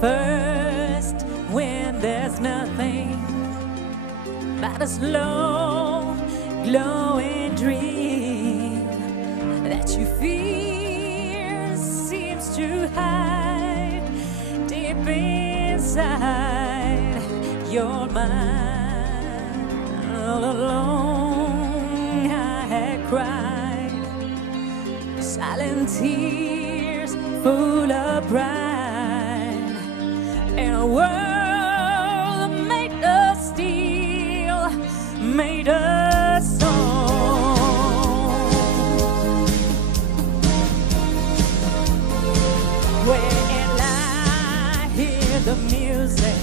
First, when there's nothing but a slow, glowing dream that you fear seems to hide deep inside your mind. All alone I had cried silent tears full of pride. In a world made of steel, made of stone. When I hear the music,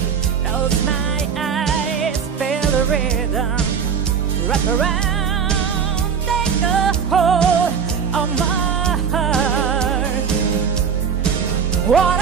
close my eyes, feel the rhythm, wrap around, take a hold of my heart. What